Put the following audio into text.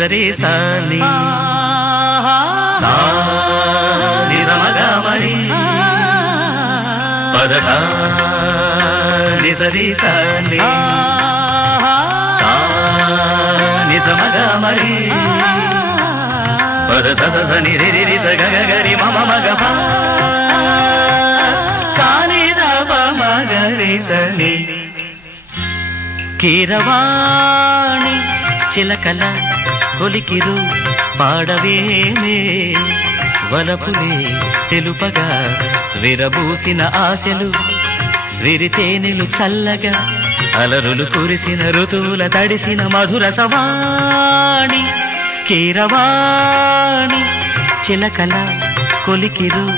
సరి సాని సా ని సమగా మరి పద సా ని సరి సాని సా ని సమగా మరి పద స స ని రి రి రి స గ గ గ రి మ మ మ గ ప సా ని ద ప మ గ రి స ని కీరవాణి చిలకల కొలికిరు పాడవేమే వలపులే తెలుపగా విరబూసిన ఆశలు విరితేనెలు చల్లగా అలరులు కురిసిన ఋతువుల తడిసిన మధుర సవాణి కీరవాణి చిలకల కొలికిరు